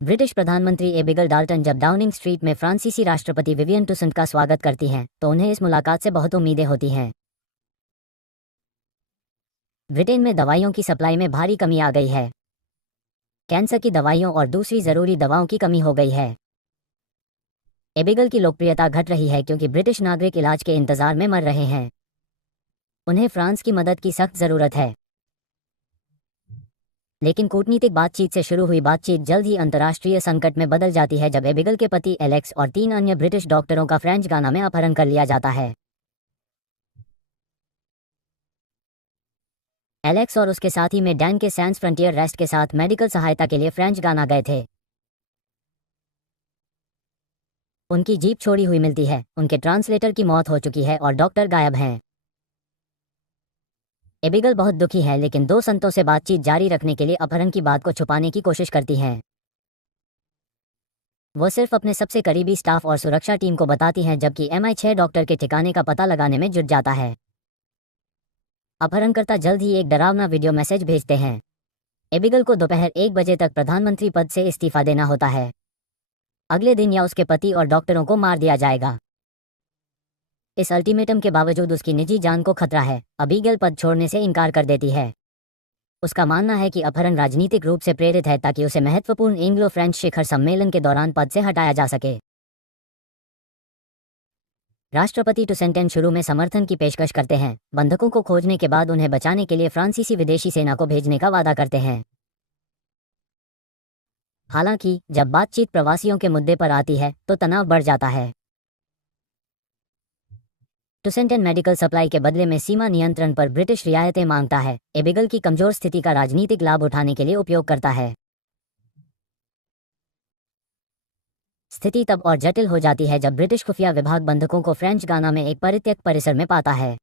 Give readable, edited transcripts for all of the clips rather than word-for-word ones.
British प्रधानमंत्री Abigail Dalton जब Downing street में फ्रांसीसी राष्ट्रपति विवियन टुसेंट का स्वागत करती हैं तो उन्हें इस मुलाकात से बहुत उम्मीदें होती हैं। ब्रिटेन में दवाइयों की सप्लाई में भारी कमी आ गई है। कैंसर की दवाइयों और दूसरी ज़रूरी दवाओं की कमी हो गई है। एबिगल की लोकप्रियता घट रही है क्योंकि ब्रिटिश नागरिक इलाज के इंतज़ार में मर रहे हैं। उन्हें फ्रांस की मदद की सख्त ज़रूरत है। लेकिन कूटनीतिक बातचीत से शुरू हुई बातचीत जल्द ही अंतर्राष्ट्रीय संकट में बदल जाती है जब एबिगल के पति एलेक्स और 3 अन्य ब्रिटिश डॉक्टरों का फ्रेंच गाना में अपहरण कर लिया जाता है। एलेक्स और उसके साथी में डैन के सैंस फ्रंटियर रेस्ट के साथ मेडिकल सहायता के लिए फ्रेंच गाना गए थे। उनकी जीप छोड़ी हुई मिलती है, उनके ट्रांसलेटर की मौत हो चुकी है और डॉक्टर गायब हैं। एबिगल बहुत दुखी है लेकिन दो संतों से बातचीत जारी रखने के लिए अपहरण की बात को छुपाने की कोशिश करती हैं। वो सिर्फ अपने सबसे करीबी स्टाफ और सुरक्षा टीम को बताती हैं जबकि MI6 डॉक्टर के ठिकाने का पता लगाने में जुट जाता है। अपहरणकर्ता जल्द ही एक डरावना वीडियो मैसेज भेजते हैं। एबिगल को दोपहर 1 बजे तक प्रधानमंत्री पद से इस्तीफा देना होता है। अगले दिन या उसके पति और डॉक्टरों को मार दिया जाएगा। इस अल्टीमेटम के बावजूद उसकी निजी जान को खतरा है। एबिगल पद छोड़ने से इनकार कर देती है। उसका मानना है कि अपहरण राजनीतिक रूप से प्रेरित है ताकि उसे महत्वपूर्ण एंग्लो फ्रेंच शिखर सम्मेलन के दौरान पद से हटाया जा सके। राष्ट्रपति टुसेंटेन शुरू में समर्थन की पेशकश करते हैं। बंधकों को खोजने के बाद उन्हें बचाने के लिए फ्रांसीसी विदेशी सेना को भेजने का वादा करते हैं। हालांकि जब बातचीत प्रवासियों के मुद्दे पर आती है तो तनाव बढ़ जाता है। टुसेंटेन मेडिकल सप्लाई के बदले में सीमा नियंत्रण पर ब्रिटिश रियायतें मांगता है। एबिगल की कमजोर स्थिति का राजनीतिक लाभ उठाने के लिए उपयोग करता है। स्थिति तब और जटिल हो जाती है जब ब्रिटिश खुफिया विभाग बंधकों को फ्रेंच गाना में एक परित्यक्त परिसर में पाता है।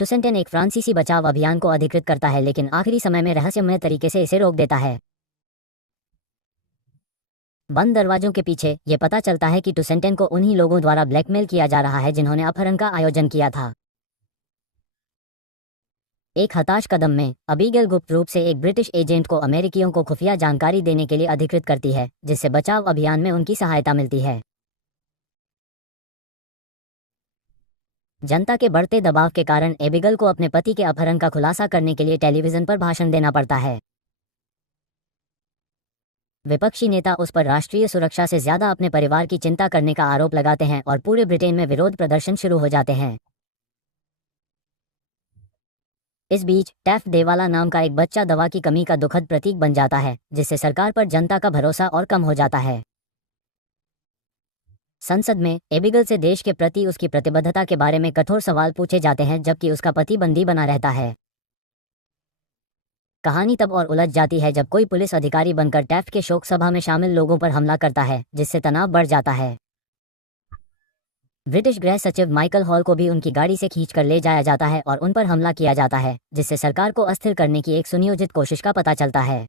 टुसेंटेन एक फ्रांसीसी बचाव अभियान को अधिकृत करता है लेकिन आखिरी समय में रहस्यमय तरीके से इसे रोक देता है। बंद दरवाजों के पीछे ये पता चलता है कि टुसेंटेन को उन्हीं लोगों द्वारा ब्लैकमेल किया जा रहा है जिन्होंने अपहरण का आयोजन किया था। एक हताश कदम में एबिगल गुप्त रूप से एक ब्रिटिश एजेंट को अमेरिकियों को खुफिया जानकारी देने के लिए अधिकृत करती है जिससे बचाव अभियान में उनकी सहायता मिलती है। जनता के बढ़ते दबाव के कारण एबिगल को अपने पति के अपहरण का खुलासा करने के लिए टेलीविजन पर भाषण देना पड़ता है। विपक्षी नेता उस पर राष्ट्रीय सुरक्षा से ज्यादा अपने परिवार की चिंता करने का आरोप लगाते हैं और पूरे ब्रिटेन में विरोध प्रदर्शन शुरू हो जाते हैं। इस बीच टैफ्ट देवाला नाम का एक बच्चा दवा की कमी का दुखद प्रतीक बन जाता है जिससे सरकार पर जनता का भरोसा और कम हो जाता है। संसद में एबिगल से देश के प्रति उसकी प्रतिबद्धता के बारे में कठोर सवाल पूछे जाते हैं जबकि उसका पति बंदी बना रहता है। कहानी तब और उलझ जाती है जब कोई पुलिस अधिकारी बनकर टैफ्ट के शोक सभा में शामिल लोगों पर हमला करता है जिससे तनाव बढ़ जाता है। ब्रिटिश गृह सचिव माइकल हॉल को भी उनकी गाड़ी से खींचकर ले जाया जाता है और उन पर हमला किया जाता है जिससे सरकार को अस्थिर करने की एक सुनियोजित कोशिश का पता चलता है।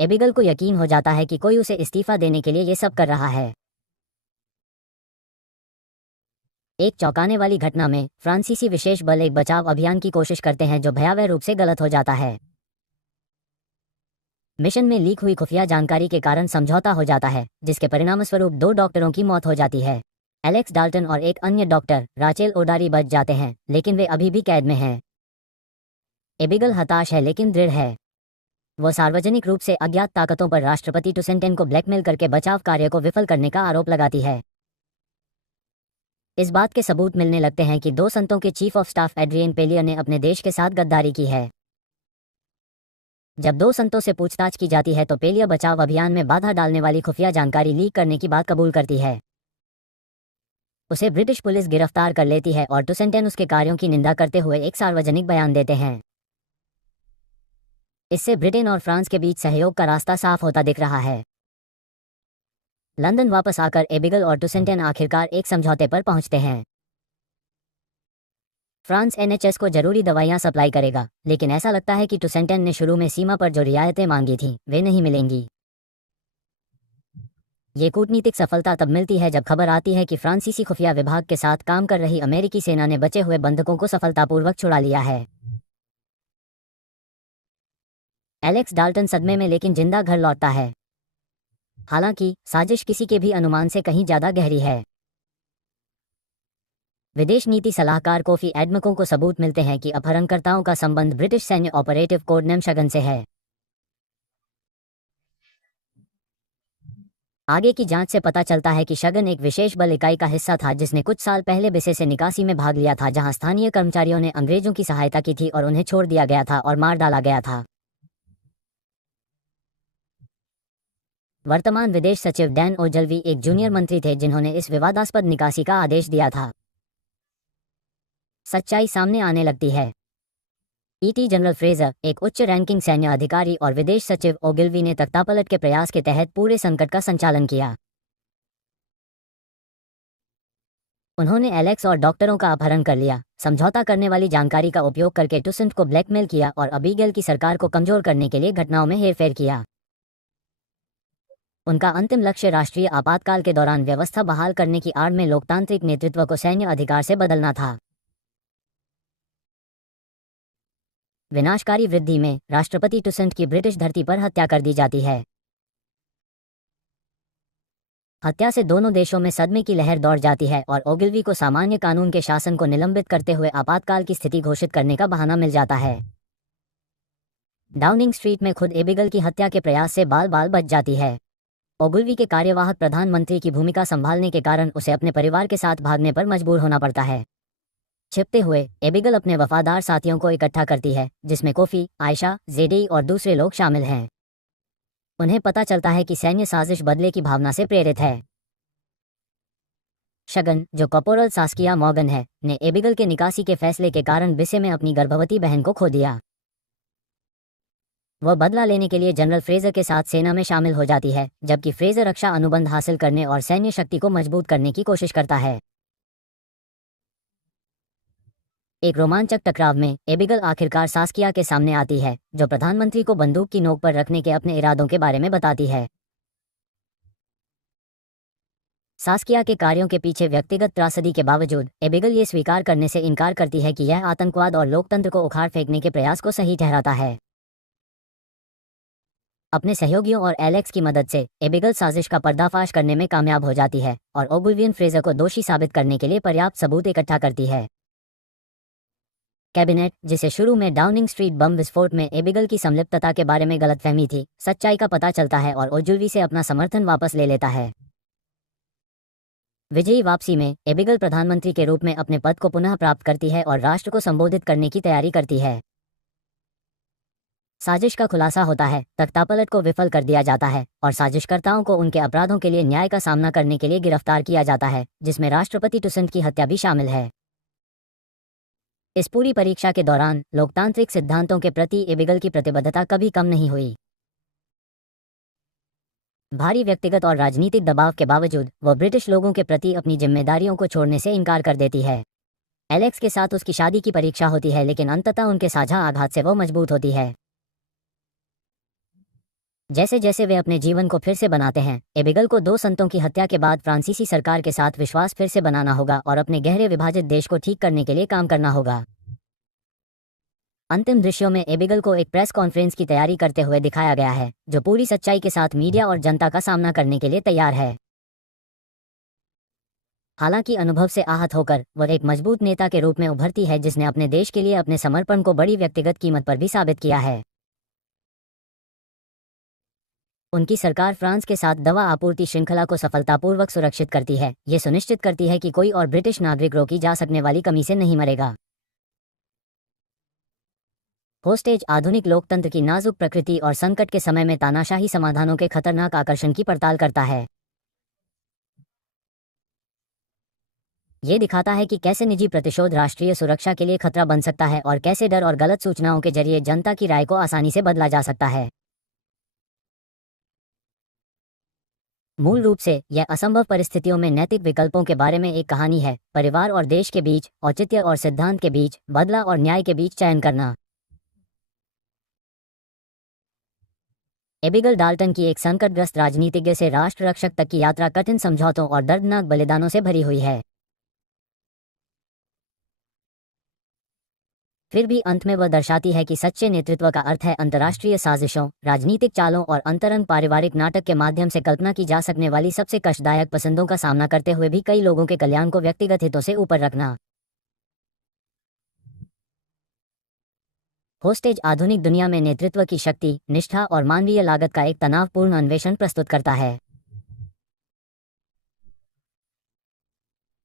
एबिगल को यकीन हो जाता है कि कोई उसे इस्तीफा देने के लिए ये सब कर रहा है। एक चौंकाने वाली घटना में फ्रांसीसी विशेष बल एक बचाव अभियान की कोशिश करते हैं जो भयावह रूप से गलत हो जाता है। मिशन में लीक हुई खुफिया जानकारी के कारण समझौता हो जाता है जिसके परिणामस्वरूप 2 डॉक्टरों की मौत हो जाती है। एलेक्स डाल्टन और एक अन्य डॉक्टर राचेल ओडारी बच जाते हैं लेकिन वे अभी भी कैद में हैं। एबिगल हताश है लेकिन दृढ़ है। वो सार्वजनिक रूप से अज्ञात ताकतों पर राष्ट्रपति टुसेंटेन को ब्लैकमेल करके बचाव कार्य को विफल करने का आरोप लगाती है। इस बात के सबूत मिलने लगते हैं कि 2 संतों के चीफ ऑफ स्टाफ एड्रियन पेलियर ने अपने देश के साथ गद्दारी की है। जब 2 संतों से पूछताछ की जाती है तो पेलियर बचाव अभियान में बाधा डालने वाली खुफिया जानकारी लीक करने की बात कबूल करती है। उसे ब्रिटिश पुलिस गिरफ्तार कर लेती है और टुसेंटेन उसके कार्यों की निंदा करते हुए एक सार्वजनिक बयान देते हैं। इससे ब्रिटेन और फ्रांस के बीच सहयोग का रास्ता साफ होता दिख रहा है। लंदन वापस आकर एबिगल और टुसेंटेन आखिरकार एक समझौते पर पहुंचते हैं। फ्रांस NHS को जरूरी दवाइयां सप्लाई करेगा लेकिन ऐसा लगता है कि टुसेंटेन ने शुरू में सीमा पर जो रियायतें मांगी थीं वे नहीं मिलेंगी। ये कूटनीतिक सफलता तब मिलती है जब खबर आती है कि फ्रांसीसी खुफिया विभाग के साथ काम कर रही अमेरिकी सेना ने बचे हुए बंधकों को सफलतापूर्वक छुड़ा लिया है। एलेक्स डाल्टन सदमे में लेकिन जिंदा घर लौटता है। हालांकि साजिश किसी के भी अनुमान से कहीं ज्यादा गहरी है। विदेश नीति सलाहकार कोफी एडमको को सबूत मिलते हैं कि अपहरणकर्ताओं का संबंध ब्रिटिश सैन्य ऑपरेटिव कोडनेम शगन से है। आगे की जांच से पता चलता है कि शगन एक विशेष बल इकाई का हिस्सा था जिसने कुछ साल पहले बिसे से निकासी में भाग लिया था, जहां स्थानीय कर्मचारियों ने अंग्रेजों की सहायता की थी और उन्हें छोड़ दिया गया था और मार डाला गया था। वर्तमान विदेश सचिव डैन ओजल्वी एक जूनियर मंत्री थे जिन्होंने इस विवादास्पद निकासी का आदेश दिया था। सच्चाई सामने आने लगती है। ईटी जनरल फ्रेजर, एक उच्च रैंकिंग सैन्य अधिकारी, और विदेश सचिव ओगिल्वी ने तख्तापलट के प्रयास के तहत पूरे संकट का संचालन किया। उन्होंने एलेक्स और डॉक्टरों का अपहरण कर लिया, समझौता करने वाली जानकारी का उपयोग करके टुसेंट को ब्लैकमेल किया और अबीगेल की सरकार को कमजोर करने के लिए घटनाओं में हेरफेर किया। उनका अंतिम लक्ष्य राष्ट्रीय आपातकाल के दौरान व्यवस्था बहाल करने की आड़ में लोकतांत्रिक नेतृत्व को सैन्य अधिकार से बदलना था। विनाशकारी वृद्धि में राष्ट्रपति टुसेंट की ब्रिटिश धरती पर हत्या कर दी जाती है। हत्या से दोनों देशों में सदमे की लहर दौड़ जाती है और ओगिल्वी को सामान्य कानून के शासन को निलंबित करते हुए आपातकाल की स्थिति घोषित करने का बहाना मिल जाता है। डाउनिंग स्ट्रीट में खुद एबिगल की हत्या के प्रयास से बाल बाल बच जाती है। ओगिल्वी के कार्यवाहक प्रधानमंत्री की भूमिका संभालने के कारण उसे अपने परिवार के साथ भागने पर मजबूर होना पड़ता है। छिपते हुए एबिगल अपने वफादार साथियों को इकट्ठा करती है, जिसमें कोफी, आयशा, जेडी और दूसरे लोग शामिल हैं। उन्हें पता चलता है कि सैन्य साजिश बदले की भावना से प्रेरित है। शगन, जो कपोरल सास्किया मॉर्गन है, ने एबिगल के निकासी के फैसले के कारण बिसे में अपनी गर्भवती बहन को खो दिया। वह बदला लेने के लिए जनरल फ्रेजर के साथ सेना में शामिल हो जाती है, जबकि फ्रेजर रक्षा अनुबंध हासिल करने और सैन्य शक्ति को मजबूत करने की कोशिश करता है। एक रोमांचक टकराव में एबिगल आखिरकार सास्किया के सामने आती है, जो प्रधानमंत्री को बंदूक की नोक पर रखने के अपने इरादों के बारे में बताती है। सास्किया के कार्यों के पीछे व्यक्तिगत त्रासदी के बावजूद एबिगल ये स्वीकार करने से इनकार करती है कि यह आतंकवाद और लोकतंत्र को उखाड़ फेंकने के प्रयास को सही ठहराता है। अपने सहयोगियों और एलेक्स की मदद से एबिगल साजिश का पर्दाफाश करने में कामयाब हो जाती है और ओगिल्वियन फ्रेजर को दोषी साबित करने के लिए पर्याप्त सबूत इकट्ठा करती है। कैबिनेट, जिसे शुरू में डाउनिंग स्ट्रीट बम विस्फोट में एबिगल की संलिप्तता के बारे में गलतफहमी थी, सच्चाई का पता चलता है और ओजुल्वी से अपना समर्थन वापस ले लेता है। विजयी वापसी में एबिगल प्रधानमंत्री के रूप में अपने पद को पुनः प्राप्त करती है और राष्ट्र को संबोधित करने की तैयारी करती है। साजिश का खुलासा होता है, तख्तापलट को विफल कर दिया जाता है और साजिशकर्ताओं को उनके अपराधों के लिए न्याय का सामना करने के लिए गिरफ्तार किया जाता है, जिसमें राष्ट्रपति टुसेंट की हत्या भी शामिल है। इस पूरी परीक्षा के दौरान लोकतांत्रिक सिद्धांतों के प्रति एबिगल की प्रतिबद्धता कभी कम नहीं हुई। भारी व्यक्तिगत और राजनीतिक दबाव के बावजूद वह ब्रिटिश लोगों के प्रति अपनी जिम्मेदारियों को छोड़ने से इनकार कर देती है। एलेक्स के साथ उसकी शादी की परीक्षा होती है, लेकिन अंततः उनके साझा आघात से वो मजबूत होती है। जैसे जैसे वे अपने जीवन को फिर से बनाते हैं, एबिगल को 2 संतों की हत्या के बाद फ्रांसीसी सरकार के साथ विश्वास फिर से बनाना होगा और अपने गहरे विभाजित देश को ठीक करने के लिए काम करना होगा। अंतिम दृश्यों में एबिगल को एक प्रेस कॉन्फ्रेंस की तैयारी करते हुए दिखाया गया है, जो पूरी सच्चाई के साथ मीडिया और जनता का सामना करने के लिए तैयार है। हालांकि अनुभव से आहत होकर वह एक मजबूत नेता के रूप में उभरती है, जिसने अपने देश के लिए अपने समर्पण को बड़ी व्यक्तिगत कीमत पर भी साबित किया है। उनकी सरकार फ्रांस के साथ दवा आपूर्ति श्रृंखला को सफलतापूर्वक सुरक्षित करती है, ये सुनिश्चित करती है कि कोई और ब्रिटिश नागरिक रोकी जा सकने वाली कमी से नहीं मरेगा। होस्टेज आधुनिक लोकतंत्र की नाजुक प्रकृति और संकट के समय में तानाशाही समाधानों के खतरनाक आकर्षण की पड़ताल करता है। ये दिखाता है कि कैसे निजी प्रतिशोध राष्ट्रीय सुरक्षा के लिए खतरा बन सकता है और कैसे डर और गलत सूचनाओं के जरिए जनता की राय को आसानी से बदला जा सकता है। मूल रूप से यह असंभव परिस्थितियों में नैतिक विकल्पों के बारे में एक कहानी है, परिवार और देश के बीच, औचित्य और सिद्धांत के बीच, बदला और न्याय के बीच चयन करना। एबिगल डाल्टन की एक संकटग्रस्त राजनीतिज्ञ से राष्ट्र रक्षक तक की यात्रा कठिन समझौतों और दर्दनाक बलिदानों से भरी हुई है। फिर भी अंत में वह दर्शाती है कि सच्चे नेतृत्व का अर्थ है अंतर्राष्ट्रीय साजिशों, राजनीतिक चालों और अंतरंग पारिवारिक नाटक के माध्यम से कल्पना की जा सकने वाली सबसे कष्टदायक पसंदों का सामना करते हुए भी कई लोगों के कल्याण को व्यक्तिगत हितों से ऊपर रखना। होस्टेज आधुनिक दुनिया में नेतृत्व की शक्ति, निष्ठा और मानवीय लागत का एक तनावपूर्ण अन्वेषण प्रस्तुत करता है।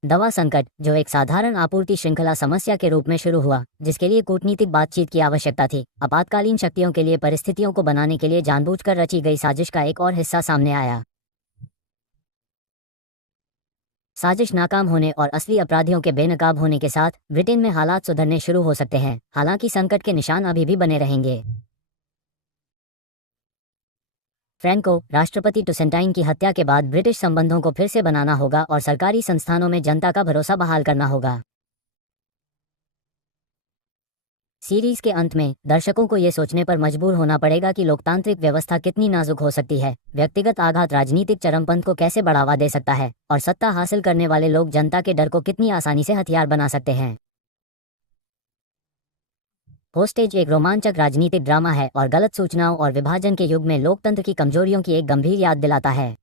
दवा संकट, जो एक साधारण आपूर्ति श्रृंखला समस्या के रूप में शुरू हुआ, जिसके लिए कूटनीतिक बातचीत की आवश्यकता थी, आपातकालीन शक्तियों के लिए परिस्थितियों को बनाने के लिए जानबूझकर रची गई साजिश का एक और हिस्सा सामने आया। साजिश नाकाम होने और असली अपराधियों के बेनकाब होने के साथ ब्रिटेन में हालात सुधरने शुरू हो सकते हैं, हालांकि संकट के निशान अभी भी बने रहेंगे। फ्रैंको राष्ट्रपति टुसेंटाइन की हत्या के बाद ब्रिटिश संबंधों को फिर से बनाना होगा और सरकारी संस्थानों में जनता का भरोसा बहाल करना होगा। सीरीज के अंत में दर्शकों को ये सोचने पर मजबूर होना पड़ेगा कि लोकतांत्रिक व्यवस्था कितनी नाजुक हो सकती है, व्यक्तिगत आघात राजनीतिक चरमपंथ को कैसे बढ़ावा दे सकता है, और सत्ता हासिल करने वाले लोग जनता के डर को कितनी आसानी से हथियार बना सकते हैं। होस्टेज एक रोमांचक राजनीतिक ड्रामा है और गलत सूचनाओं और विभाजन के युग में लोकतंत्र की कमजोरियों की एक गंभीर याद दिलाता है।